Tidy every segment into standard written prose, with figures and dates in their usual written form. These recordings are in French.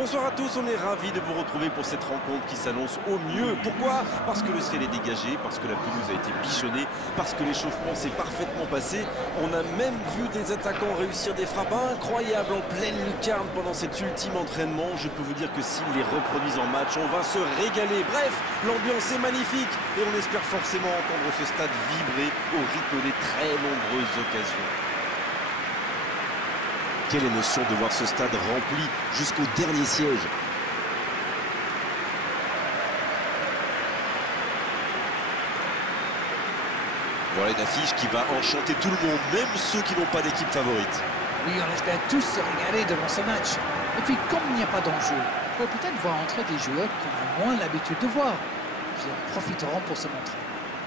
Bonsoir à tous, on est ravis de vous retrouver pour cette rencontre qui s'annonce au mieux. Pourquoi? Parce que le ciel est dégagé, parce que la pelouse a été bichonnée, parce que l'échauffement s'est parfaitement passé. On a même vu des attaquants réussir des frappes incroyables en pleine lucarne pendant cet ultime entraînement. Je peux vous dire que s'ils les reproduisent en match, on va se régaler. Bref, l'ambiance est magnifique et on espère forcément entendre ce stade vibrer au rythme des très nombreuses occasions. Quelle émotion de voir ce stade rempli jusqu'au dernier siège. Voilà une affiche qui va enchanter tout le monde, même ceux qui n'ont pas d'équipe favorite. Oui, on espère tous se régaler devant ce match. Et puis, comme il n'y a pas d'enjeu, on peut peut-être voir entrer des joueurs qu'on a moins l'habitude de voir. Qui en profiteront pour se montrer.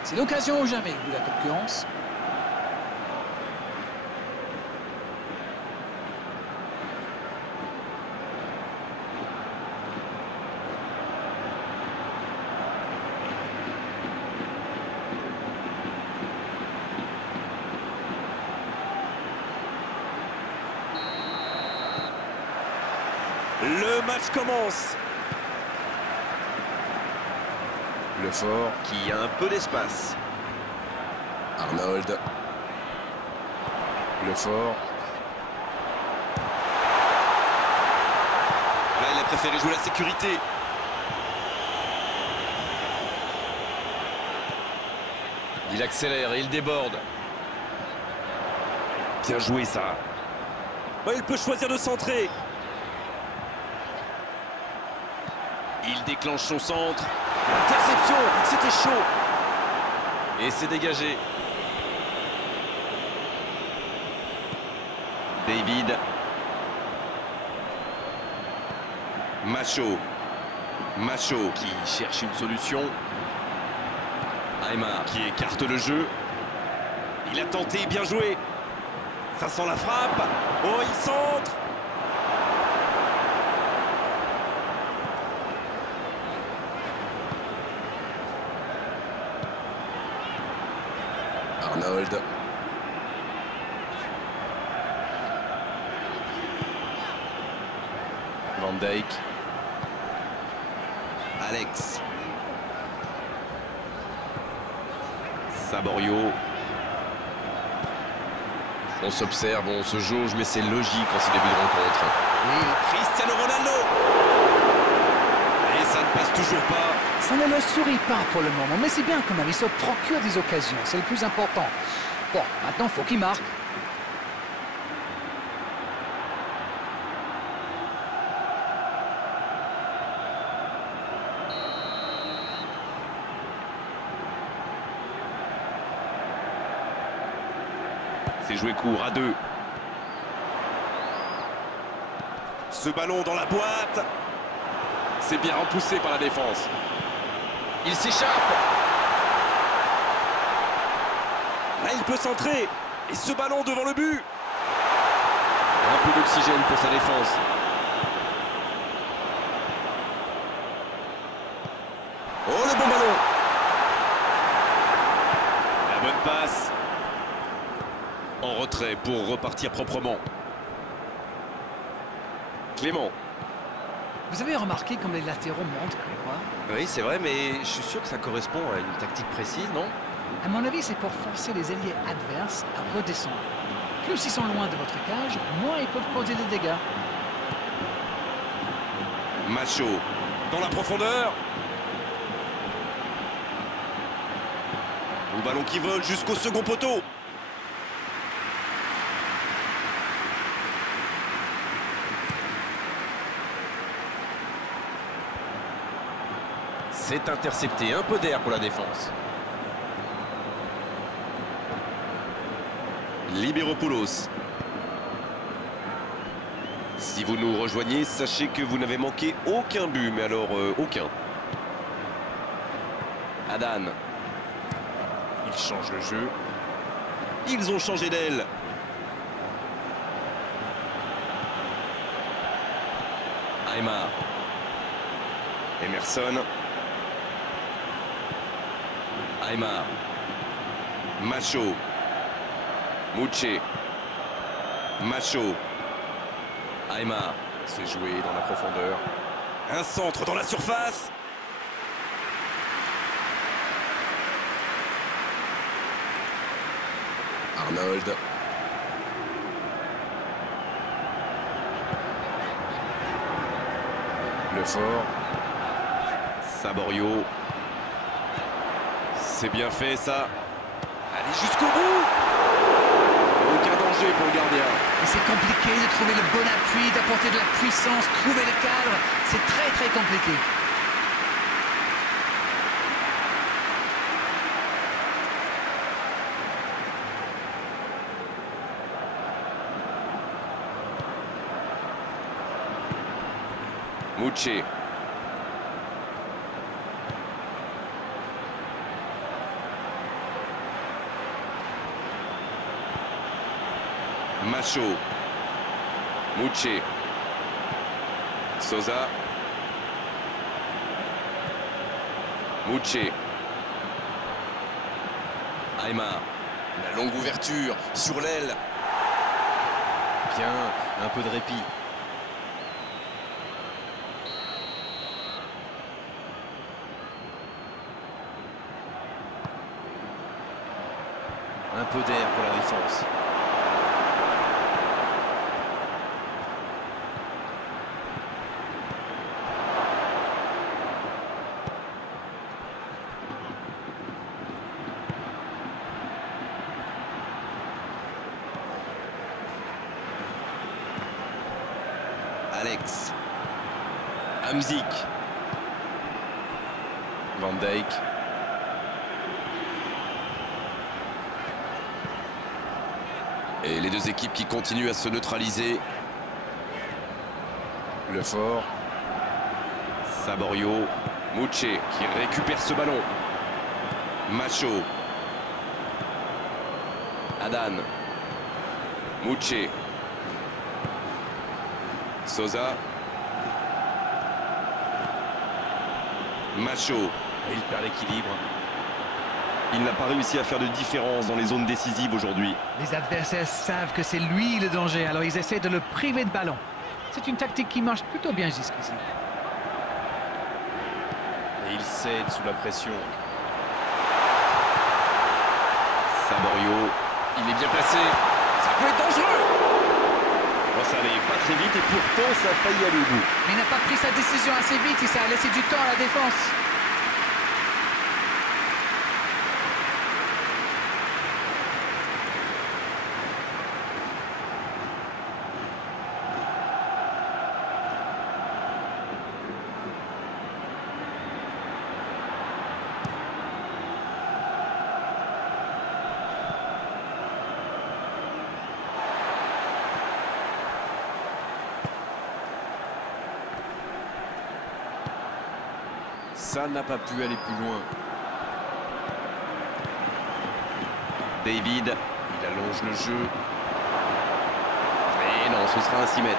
C'est l'occasion ou jamais, vu la concurrence. Le match commence. Le fort qui a un peu d'espace. Arnold. Le fort. Là, il a préféré jouer la sécurité. Il accélère et il déborde. Bien joué ça. Il peut choisir de centrer. Il déclenche son centre. Interception, c'était chaud. Et c'est dégagé. David. Macho. Macho qui cherche une solution. Aymar qui écarte le jeu. Il a tenté, bien joué. Ça sent la frappe. Oh, il centre. Arnold. Van Dijk. Alex. Saborio. On s'observe, on se jauge, mais c'est logique en ce début de rencontre. Oui. Cristiano Ronaldo. Et ça ne passe toujours pas. Ça ne le sourit pas pour le moment, mais c'est bien quand même. Il se procure des occasions, c'est le plus important. Bon, maintenant, il faut qu'il marque. C'est joué court à deux. Ce ballon dans la boîte. C'est bien repoussé par la défense. Il s'échappe. Là, il peut centrer. Et ce ballon devant le but. Un peu d'oxygène pour sa défense. Oh, le bon ballon. La bonne passe. En retrait pour repartir proprement. Clément. Vous avez remarqué comme les latéraux montent, Grégoire? Oui, c'est vrai, mais je suis sûr que ça correspond à une tactique précise, non? À mon avis, c'est pour forcer les ailiers adverses à redescendre. Plus ils sont loin de votre cage, moins ils peuvent causer des dégâts. Macho dans la profondeur. Le ballon qui vole jusqu'au second poteau. C'est intercepté, un peu d'air pour la défense. Libéropoulos. Si vous nous rejoignez, sachez que vous n'avez manqué aucun but, mais alors aucun. Adan. Il change le jeu. Ils ont changé d'aile. Aymar. Emerson. Aymar. Macho. Mouché. Macho. Aymar. C'est joué dans la profondeur. Un centre dans la surface. Arnold. Le fort. Saborio. C'est bien fait ça. Allez jusqu'au bout. Aucun danger pour le gardien. Et c'est compliqué de trouver le bon appui, d'apporter de la puissance, trouver le cadre. C'est très très compliqué. Mouché. Macho. Mouché. Sosa. Mouché. Aymar. La longue ouverture sur l'aile. Bien, un peu de répit. Un peu d'air pour la défense. Alex. Hamzik. Van Dijk. Et les deux équipes qui continuent à se neutraliser. Le fort. Saborio. Mouché qui récupère ce ballon. Macho. Adan. Mouché. Sosa. Macho. Il perd l'équilibre. Il n'a pas réussi à faire de différence dans les zones décisives aujourd'hui. Les adversaires savent que c'est lui le danger, alors ils essaient de le priver de ballon. C'est une tactique qui marche plutôt bien jusqu'ici. Et il cède sous la pression. Saborio. Il est bien placé. Ça peut être dangereux. Bon, ça n'allait pas très vite et pourtant ça a failli aller au bout. Mais il n'a pas pris sa décision assez vite et ça a laissé du temps à la défense. Ça n'a pas pu aller plus loin. David, il allonge le jeu. Et non, ce sera un 6 mètres.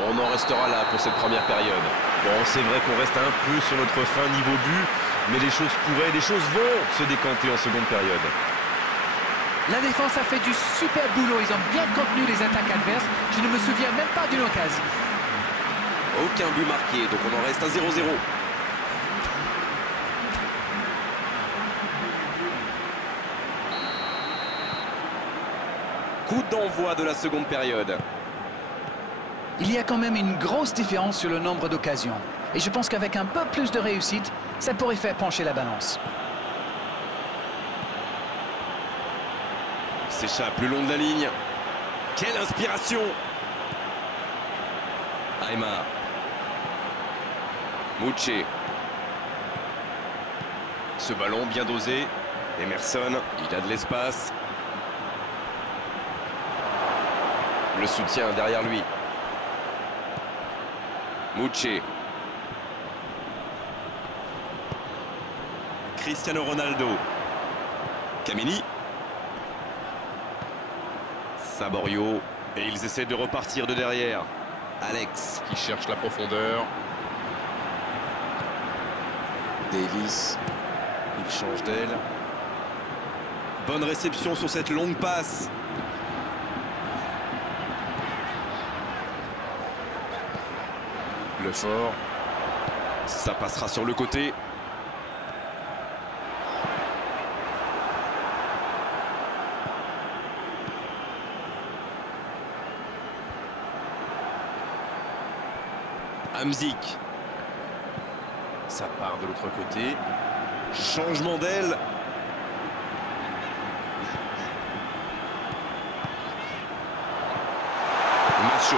On en restera là pour cette première période. Bon, c'est vrai qu'on reste un peu sur notre fin niveau but, mais les choses pourraient, les choses vont se décanter en seconde période. La défense a fait du super boulot. Ils ont bien contenu les attaques adverses. Je ne me souviens même pas d'une occasion. Aucun but marqué, donc on en reste à 0-0. Coup d'envoi de la seconde période. Il y a quand même une grosse différence sur le nombre d'occasions. Et je pense qu'avec un peu plus de réussite, ça pourrait faire pencher la balance. S'échappe le long de la ligne. Quelle inspiration! Aymar. Mouché. Ce ballon bien dosé. Emerson, il a de l'espace. Le soutien derrière lui. Mouché. Cristiano Ronaldo. Kameni. Saborio. Et ils essaient de repartir de derrière. Alex qui cherche la profondeur. Davis. Il change d'aile. Bonne réception sur cette longue passe. Lefort. Ça passera sur le côté. Hamzik. Ça part de l'autre côté. Changement d'aile. Macho.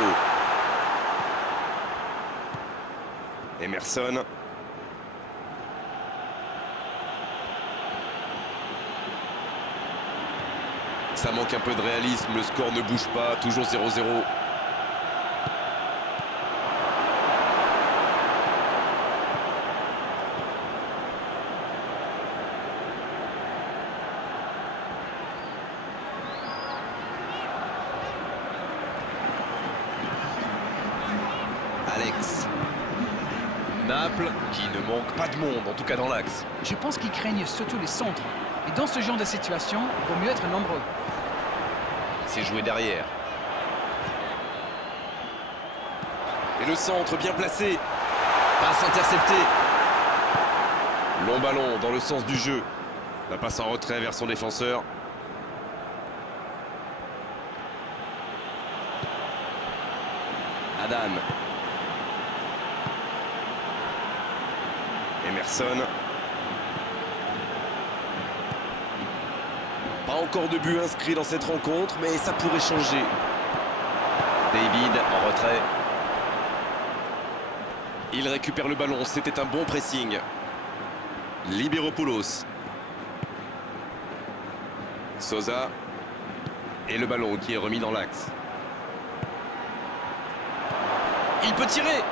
Emerson. Ça manque un peu de réalisme, le score ne bouge pas, toujours 0-0. Alex. Naples qui ne manque pas de monde, en tout cas dans l'axe. Je pense qu'ils craignent surtout les centres. Et dans ce genre de situation, il vaut mieux être nombreux. C'est joué derrière. Et le centre bien placé. Passe interceptée. Long ballon dans le sens du jeu. La passe en retrait vers son défenseur. Adam. Emerson. Pas encore de but inscrit dans cette rencontre, mais ça pourrait changer. David en retrait. Il récupère le ballon, c'était un bon pressing. Libéropoulos. Sosa. Et le ballon qui est remis dans l'axe. Il peut tirer.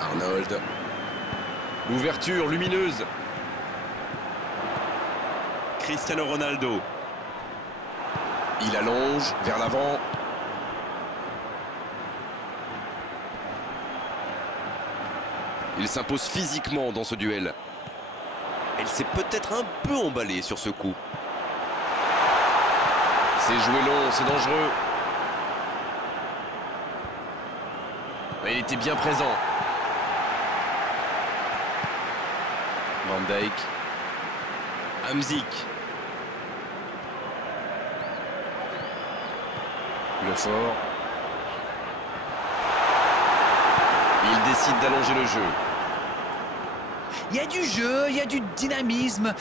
Arnold. L'ouverture lumineuse. Cristiano Ronaldo. Il allonge vers l'avant. Il s'impose physiquement dans ce duel. Il s'est peut-être un peu emballé sur ce coup. C'est joué long, c'est dangereux. Il était bien présent. Van Dijk. Hamzik. Lefort. Il décide d'allonger le jeu. Il y a du jeu, il y a du dynamisme.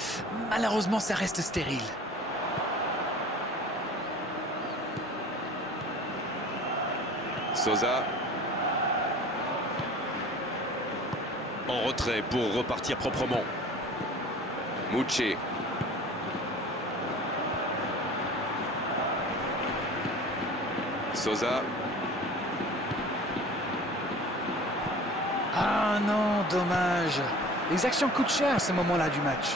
Malheureusement, ça reste stérile. Sosa. En retrait pour repartir proprement. Mouché. Sosa. Ah non, dommage. Les actions coûtent cher à ce moment-là du match.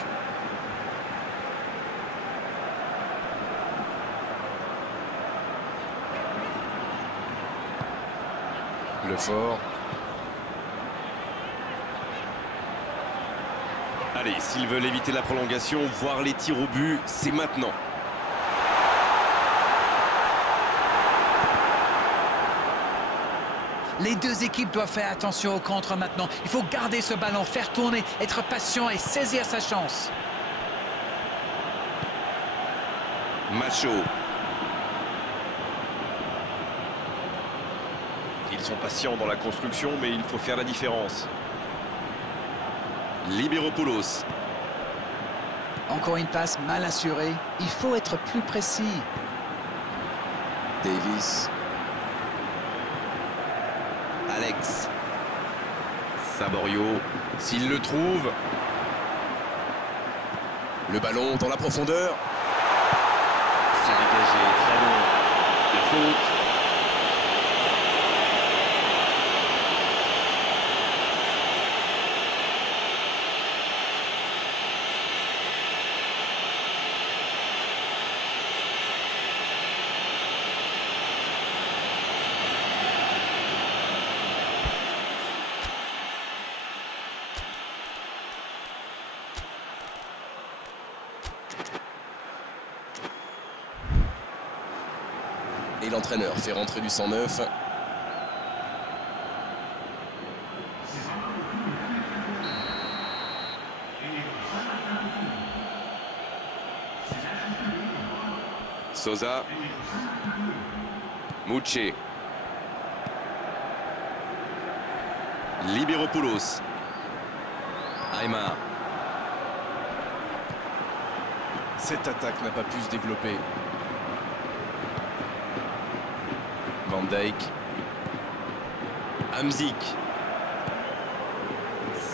Lefort. Allez, s'ils veulent éviter la prolongation, voir les tirs au but, c'est maintenant. Les deux équipes doivent faire attention au contre maintenant. Il faut garder ce ballon, faire tourner, être patient et saisir sa chance. Macho. Ils sont patients dans la construction, mais il faut faire la différence. Libéropoulos. Encore une passe mal assurée. Il faut être plus précis. Davis. Alex. Saborio. S'il le trouve. Le ballon dans la profondeur. C'est dégagé, très long. La faute. Et l'entraîneur fait rentrer du 109. Sosa. Mouché. Libéropoulos. Aymar. Cette attaque n'a pas pu se développer. Van Dijk. Hamzik.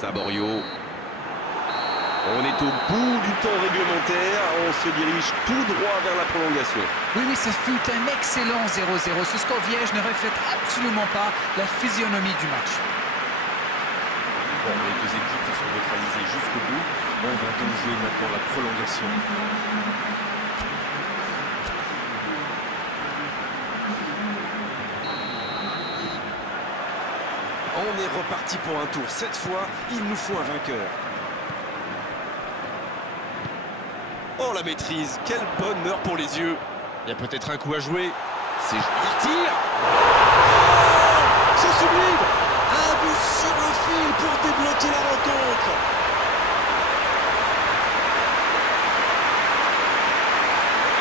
Saborio. On est au bout du temps réglementaire. On se dirige tout droit vers la prolongation. Oui, mais ce fut un excellent 0-0. Ce score vierge ne reflète absolument pas la physionomie du match. Bon, les deux équipes se sont neutralisées jusqu'au bout. On va donc jouer maintenant la prolongation. On est reparti pour un tour. Cette fois, il nous faut un vainqueur. Oh, la maîtrise. Quel bonheur pour les yeux. Il y a peut-être un coup à jouer. C'est il tire. Oh, c'est sublime. Un but sur le fil pour débloquer la rencontre.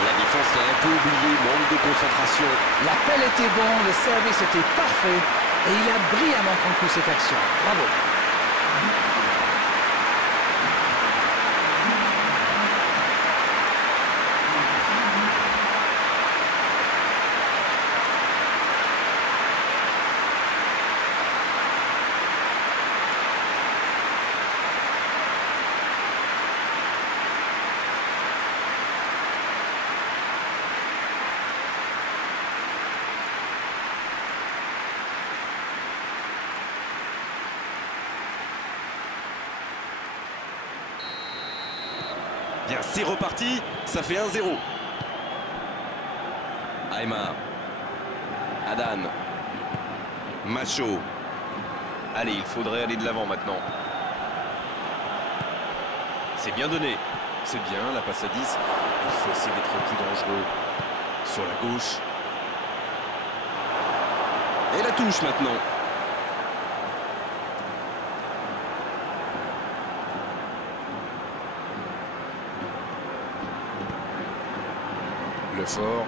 La défense l'a un peu oublié, manque de concentration. L'appel était bon, le service était parfait et il a brillamment conclu cette action. Bravo. Bien, c'est reparti, ça fait 1-0. Aymar. Adan. Macho. Allez, il faudrait aller de l'avant maintenant. C'est bien donné. C'est bien, la passe à 10. Il faut essayer d'être plus dangereux. Sur la gauche. Et la touche maintenant. Le fort.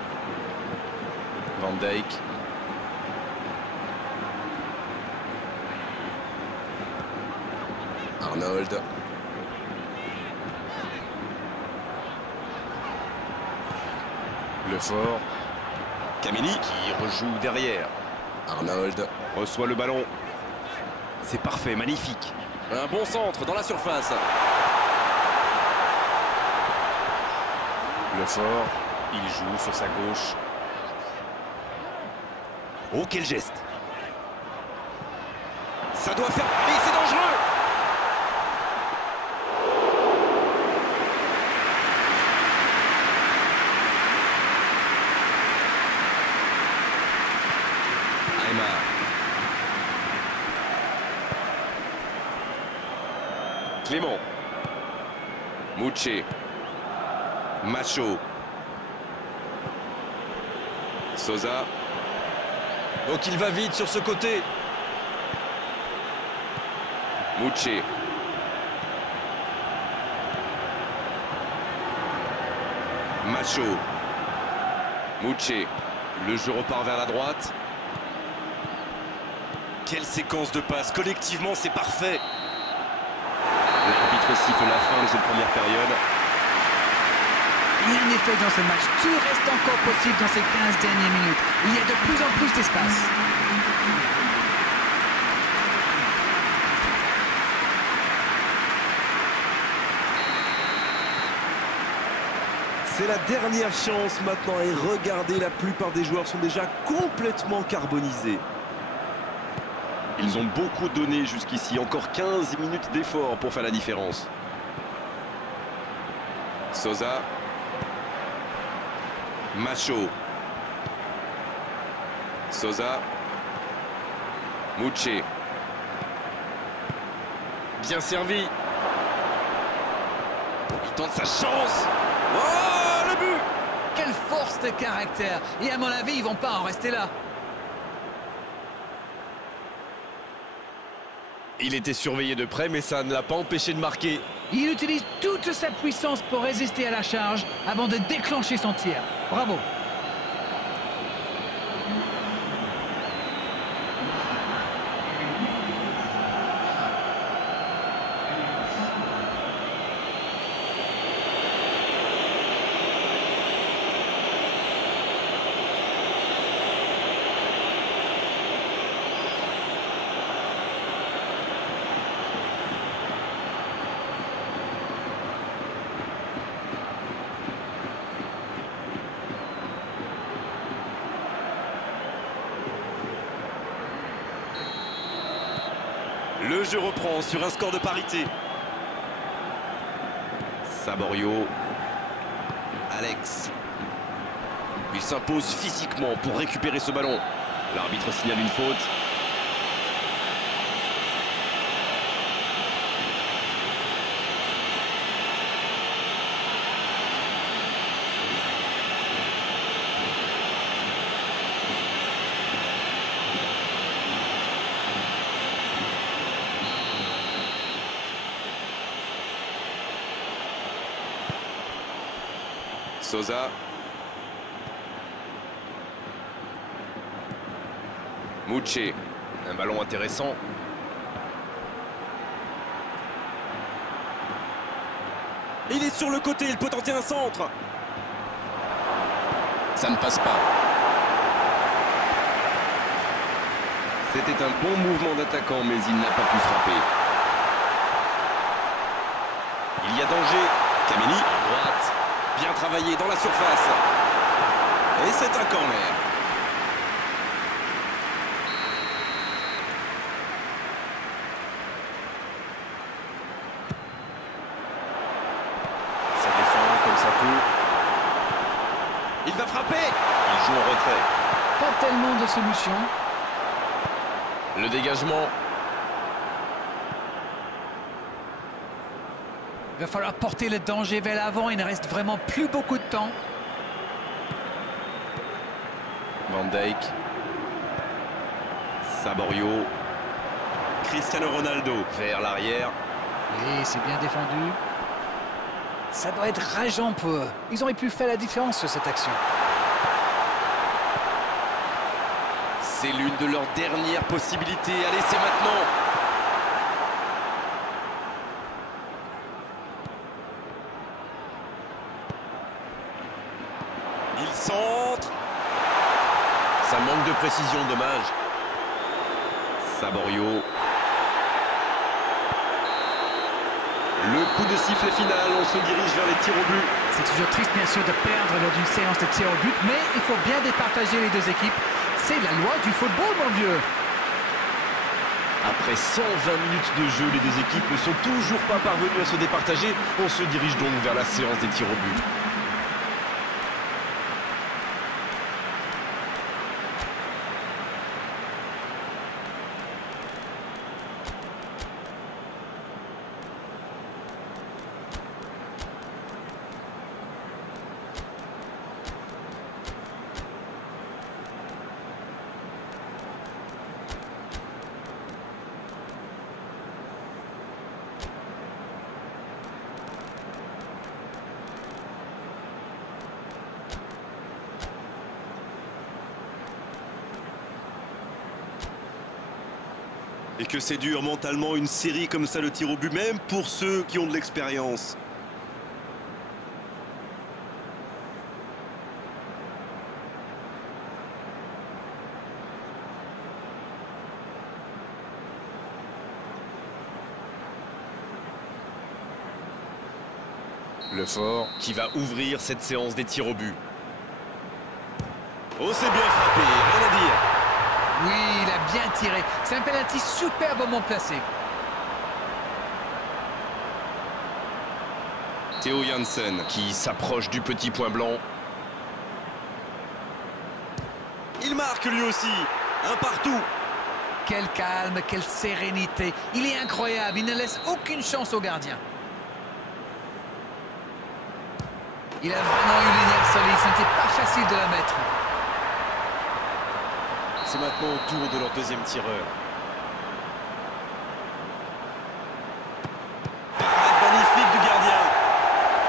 Van Dijk. Arnold. Le fort. Kameni qui rejoue derrière. Arnold. Reçoit le ballon. C'est parfait, magnifique. Un bon centre dans la surface. Le fort. Il joue sur sa gauche. Oh, quel geste. Ça doit faire... Oui, c'est dangereux. Aymar. Clément. Mouché. Macho. Sosa. Donc il va vite sur ce côté. Mouché. Macho. Mouché. Le jeu repart vers la droite. Quelle séquence de passes. Collectivement, c'est parfait. L'arbitre siffle la fin de cette première période. Rien n'est fait dans ce match. Tout reste encore possible dans ces 15 dernières minutes. Il y a de plus en plus d'espace. C'est la dernière chance maintenant et regardez, la plupart des joueurs sont déjà complètement carbonisés. Ils ont beaucoup donné jusqu'ici, encore 15 minutes d'effort pour faire la différence. Sosa. Macho. Sosa. Mouché. Bien servi. Il tente sa chance. Oh, le but! Quelle force de caractère. Et à mon avis, ils vont pas en rester là. Il était surveillé de près, mais ça ne l'a pas empêché de marquer. Il utilise toute sa puissance pour résister à la charge avant de déclencher son tir. Bravo. Le jeu reprend sur un score de parité. Saborio. Alex. Il s'impose physiquement pour récupérer ce ballon. L'arbitre signale une faute. Sosa. Mouche. Un ballon intéressant. Il est sur le côté, il peut tenter un centre. Ça ne passe pas. C'était un bon mouvement d'attaquant, mais il n'a pas pu frapper. Il y a danger. Kameni, à droite. Bien travaillé dans la surface. Et c'est un corner. Ça défend comme ça peut. Il va frapper. Il joue en retrait. Pas tellement de solutions. Le dégagement. Il va falloir porter le danger vers l'avant. Il ne reste vraiment plus beaucoup de temps. Van Dijk. Saborio. Cristiano Ronaldo vers l'arrière. Oui, c'est bien défendu. Ça doit être rageant pour eux. Ils auraient pu faire la différence sur cette action. C'est l'une de leurs dernières possibilités. Allez, c'est maintenant. Il centre. Ça manque de précision, dommage. Saborio. Le coup de sifflet final, on se dirige vers les tirs au but. C'est toujours triste, bien sûr, de perdre lors d'une séance de tir au but, mais il faut bien départager les deux équipes. C'est la loi du football, mon vieux. Après 120 minutes de jeu, les deux équipes ne sont toujours pas parvenues à se départager. On se dirige donc vers la séance des tirs au but. Et que c'est dur mentalement, une série comme ça, le tir au but, même pour ceux qui ont de l'expérience. Le Fort qui va ouvrir cette séance des tirs au but. Oh, c'est bien frappé, rien à dire. Oui, il a bien tiré. C'est un penalty superbement placé. Théo Janssen qui s'approche du petit point blanc. Il marque lui aussi. Un partout. Quel calme, quelle sérénité. Il est incroyable. Il ne laisse aucune chance au gardien. Il a vraiment eu l'énergie solide, ce n'était pas facile de la mettre. C'est maintenant au tour de leur deuxième tireur. Parade magnifique du gardien.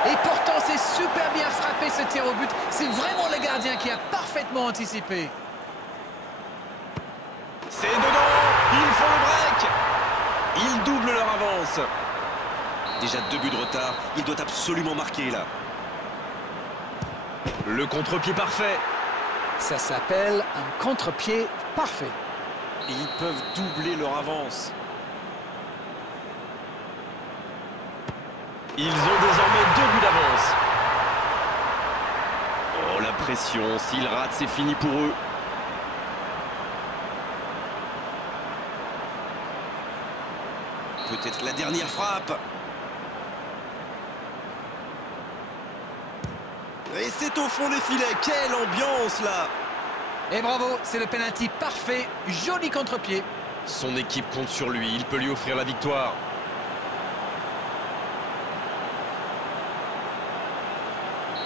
Et pourtant, c'est super bien frappé ce tir au but. C'est vraiment le gardien qui a parfaitement anticipé. C'est dedans. Ils font le break. Ils doublent leur avance. Déjà 2 buts de retard. Il doit absolument marquer là. Le contre-pied parfait. Ça s'appelle un contre-pied parfait. Ils peuvent doubler leur avance. Ils ont désormais 2 buts d'avance. Oh, la pression. S'ils ratent, c'est fini pour eux. Peut-être la dernière frappe. Et c'est au fond des filets. Quelle ambiance là! Et bravo, c'est le penalty parfait. Joli contre-pied. Son équipe compte sur lui. Il peut lui offrir la victoire.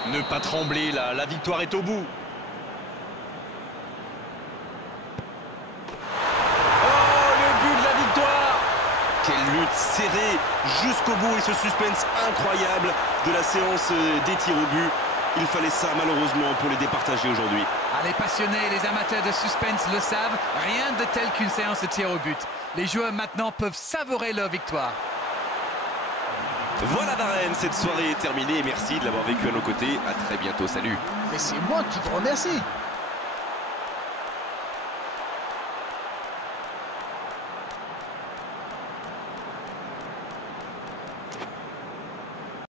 Ne pas trembler là. La victoire est au bout. Oh, le but de la victoire! Quelle lutte serrée jusqu'au bout et ce suspense incroyable de la séance des tirs au but. Il fallait ça malheureusement pour les départager aujourd'hui. Ah, les passionnés, les amateurs de suspense le savent, rien de tel qu'une séance de tir au but. Les joueurs maintenant peuvent savourer leur victoire. Voilà Darren, cette soirée est terminée. Merci de l'avoir vécu à nos côtés. À très bientôt, salut. Mais c'est moi qui vous remercie.